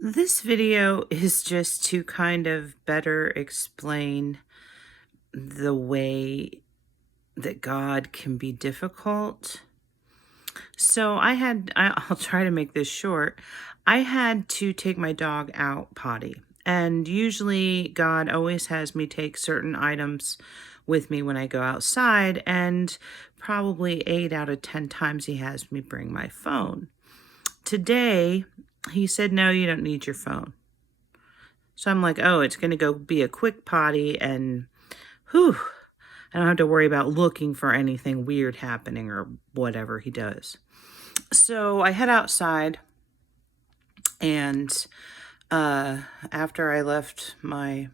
This video is just to kind of better explain the way that God can be difficult. So I'll try to make this short. I had to take my dog out potty. And usually God always has me take certain items with me when I go outside. And probably 8 out of 10 times he has me bring my phone. Today, he said, no, you don't need your phone. So I'm like, oh, it's going to go be a quick potty and whew, I don't have to worry about looking for anything weird happening or whatever he does. So I head outside and after I left my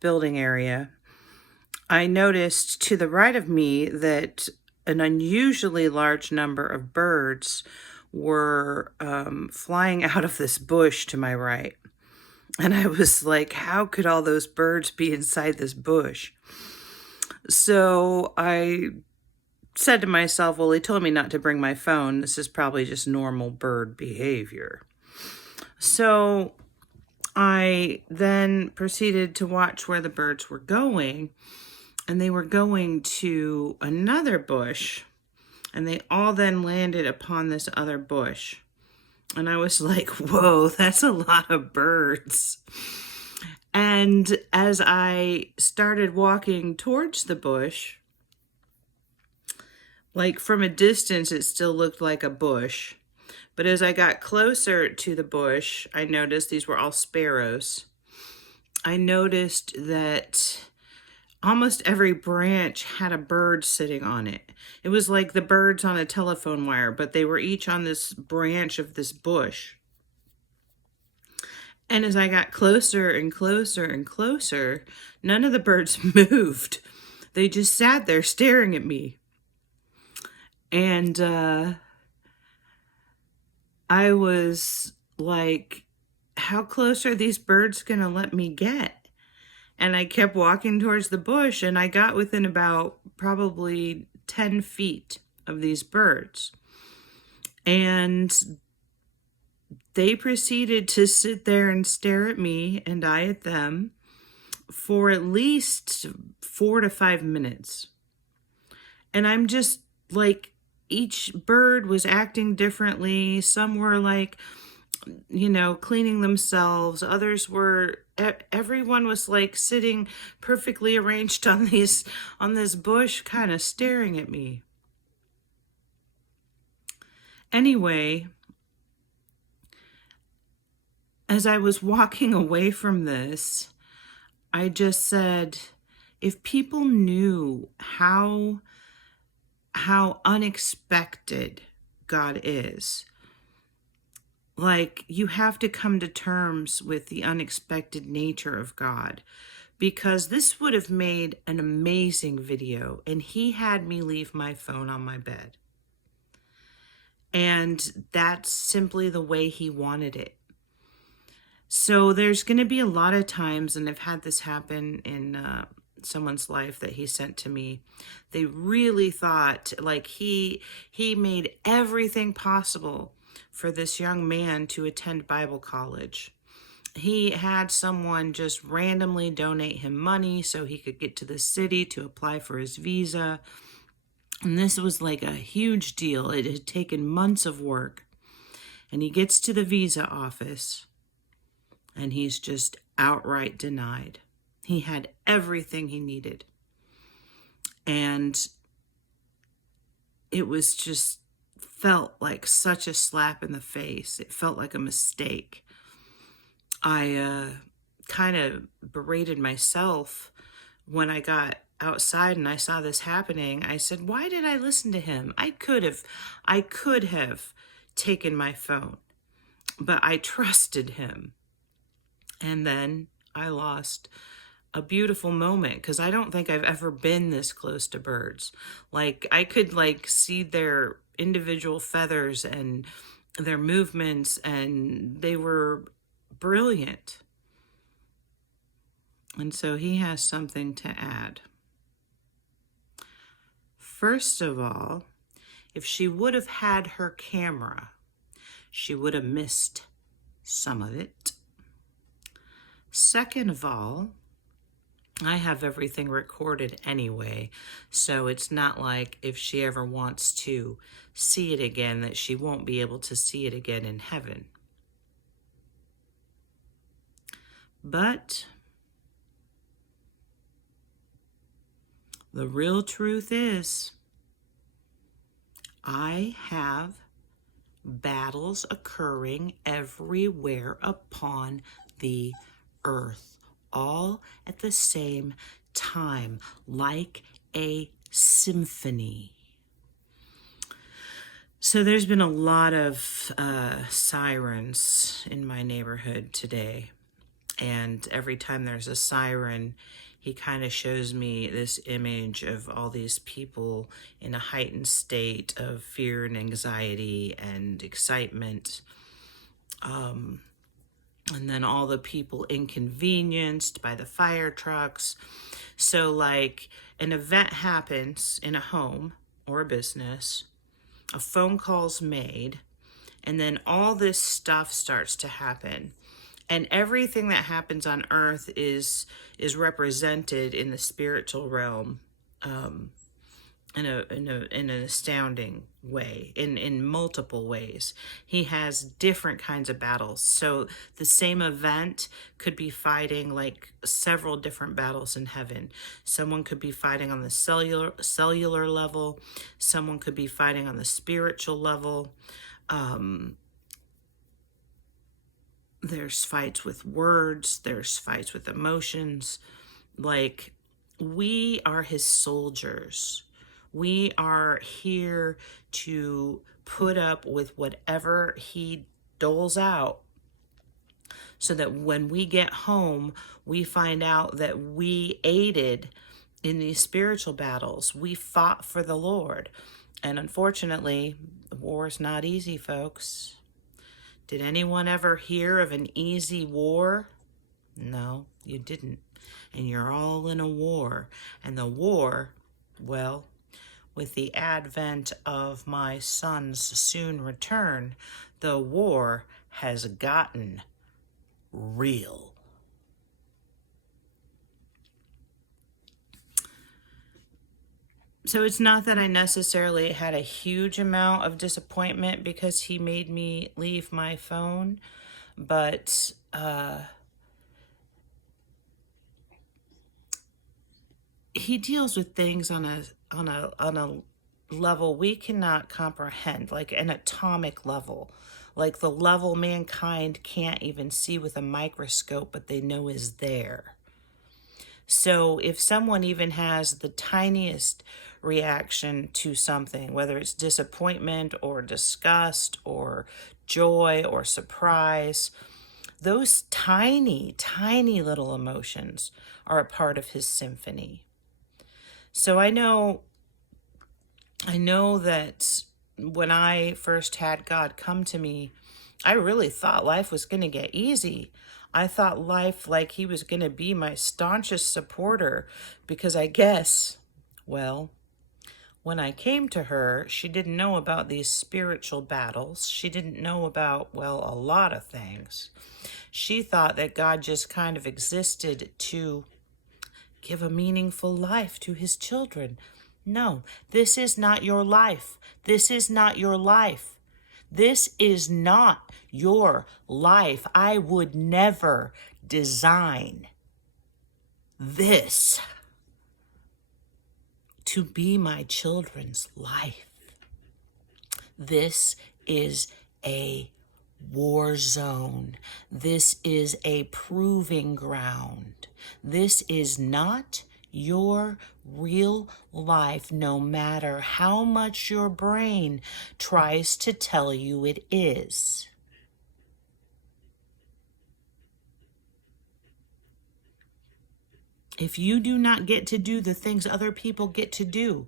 building area, I noticed to the right of me that an unusually large number of birds were flying out of this bush to my right. And I was like, how could all those birds be inside this bush? So I said to myself, well, he told me not to bring my phone. This is probably just normal bird behavior. So I then proceeded to watch where the birds were going. And they were going to another bush. And they all then landed upon this other bush. And I was like, whoa, that's a lot of birds. And as I started walking towards the bush, like from a distance, it still looked like a bush. But as I got closer to the bush, I noticed these were all sparrows. I noticed that almost every branch had a bird sitting on it. It was like the birds on a telephone wire, but they were each on this branch of this bush. And as I got closer and closer and closer, none of the birds moved. They just sat there staring at me. And I was like, how close are these birds going to let me get? And I kept walking towards the bush, and I got within about probably 10 feet of these birds. And they proceeded to sit there and stare at me and I at them for at least 4 to 5 minutes. And I'm just like, each bird was acting differently. Some were like, cleaning themselves. Others were, everyone was like sitting perfectly arranged on this bush, kind of staring at me. Anyway, as I was walking away from this, I just said, if people knew how unexpected God is, like, you have to come to terms with the unexpected nature of God, because this would have made an amazing video, and he had me leave my phone on my bed. And that's simply the way he wanted it. So there's going to be a lot of times, and I've had this happen in someone's life that he sent to me. They really thought, like, he made everything possible for this young man to attend Bible college. He had someone just randomly donate him money so he could get to the city to apply for his visa. And this was like a huge deal. It had taken months of work. And he gets to the visa office, and he's just outright denied. He had everything he needed. And it was just felt like such a slap in the face. It felt like a mistake. I kind of berated myself when I got outside and I saw this happening. I said, why did I listen to him? I could have taken my phone, but I trusted him. And then I lost a beautiful moment, because I don't think I've ever been this close to birds. Like, I could see their individual feathers and their movements, and they were brilliant. And so he has something to add. First of all, if she would have had her camera, she would have missed some of it. Second of all, I have everything recorded anyway, so it's not like if she ever wants to see it again that she won't be able to see it again in heaven. But the real truth is, I have battles occurring everywhere upon the earth, all at the same time, like a symphony. So there's been a lot of sirens in my neighborhood today. And every time there's a siren, he kind of shows me this image of all these people in a heightened state of fear and anxiety and excitement. And then all the people inconvenienced by the fire trucks. So like an event happens in a home or a business, a phone call's made, and then all this stuff starts to happen. And everything that happens on earth is represented in the spiritual realm in an astounding way, in multiple ways. He has different kinds of battles. So the same event could be fighting like several different battles in heaven. Someone could be fighting on the cellular level. Someone could be fighting on the spiritual level. There's fights with words, there's fights with emotions. Like, we are his soldiers. We are here to put up with whatever he doles out, so that when we get home, we find out that we aided in these spiritual battles. We fought for the Lord. And unfortunately, the war is not easy, folks. Did anyone ever hear of an easy war? No, you didn't. And you're all in a war. And the war, well, with the advent of my son's soon return, the war has gotten real. So it's not that I necessarily had a huge amount of disappointment because he made me leave my phone, but he deals with things on a level we cannot comprehend, like an atomic level, like the level mankind can't even see with a microscope, but they know is there. So if someone even has the tiniest reaction to something, whether it's disappointment or disgust or joy or surprise, those tiny, tiny little emotions are a part of his symphony. So I know that when I first had God come to me, I really thought life was going to get easy. I thought life, like he was going to be my staunchest supporter, because I guess, well, when I came to her, she didn't know about these spiritual battles. She didn't know about, well, a lot of things. She thought that God just kind of existed to give a meaningful life to his children. No, this is not your life. This is not your life. This is not your life. I would never design this to be my children's life. This is a war zone. This is a proving ground. This is not your real life, no matter how much your brain tries to tell you it is. If you do not get to do the things other people get to do,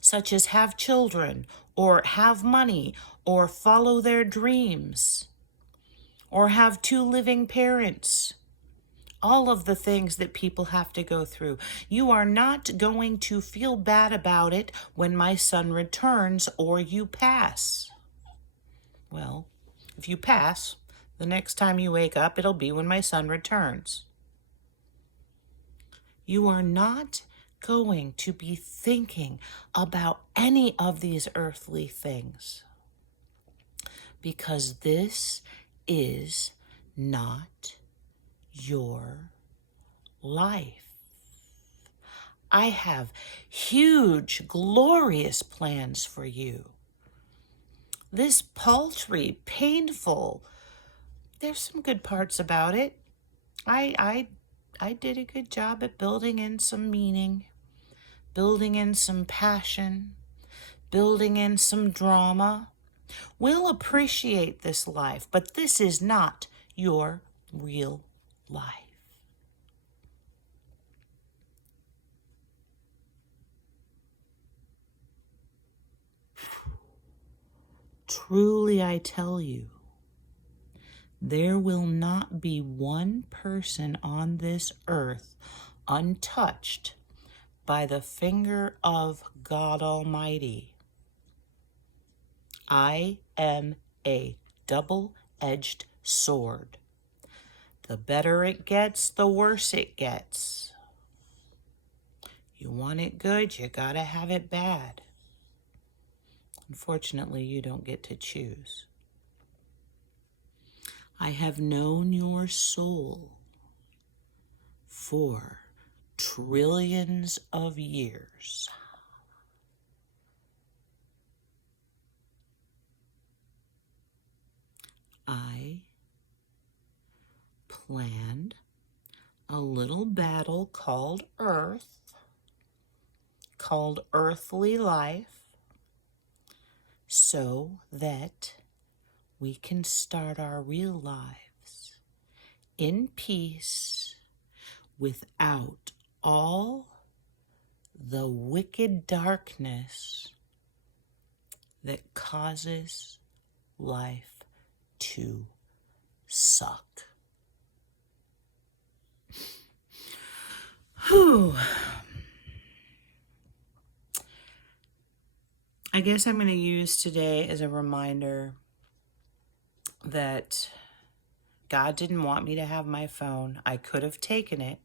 such as have children, or have money, or follow their dreams, or have 2 living parents, all of the things that people have to go through, you are not going to feel bad about it when my son returns or you pass. Well, if you pass, The next time you wake up, it'll be when my son returns. You are not going to be thinking about any of these earthly things because this is not your life. I have huge, glorious plans for you. This paltry, painful, there's some good parts about it. I did a good job at building in some meaning, building in some passion, building in some drama. We'll appreciate this life, but this is not your real life. Truly, I tell you, there will not be one person on this earth untouched by the finger of God Almighty. I am a double-edged sword. The better it gets, the worse it gets. You want it good, you gotta have it bad. Unfortunately, you don't get to choose. I have known your soul for trillions of years. I planned a little battle called Earth, called earthly life, so that we can start our real lives in peace without all the wicked darkness that causes life to suck. Whew. I guess I'm going to use today as a reminder that God didn't want me to have my phone. I could have taken it.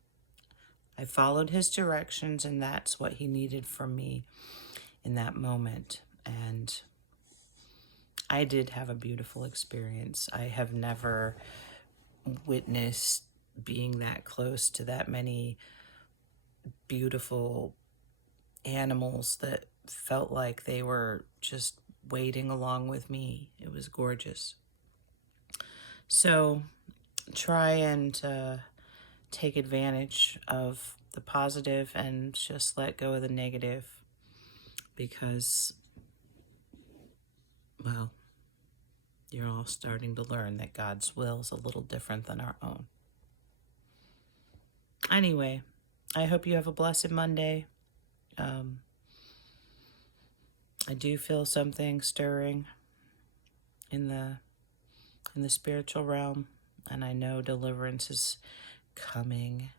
I followed his directions, and that's what he needed from me in that moment. And I did have a beautiful experience. I have never witnessed being that close to that many beautiful animals that felt like they were just waiting along with me. It was gorgeous. So try and take advantage of the positive and just let go of the negative because, well, you're all starting to learn that God's will is a little different than our own. Anyway, I hope you have a blessed Monday. I do feel something stirring in the spiritual realm, and I know deliverance is coming.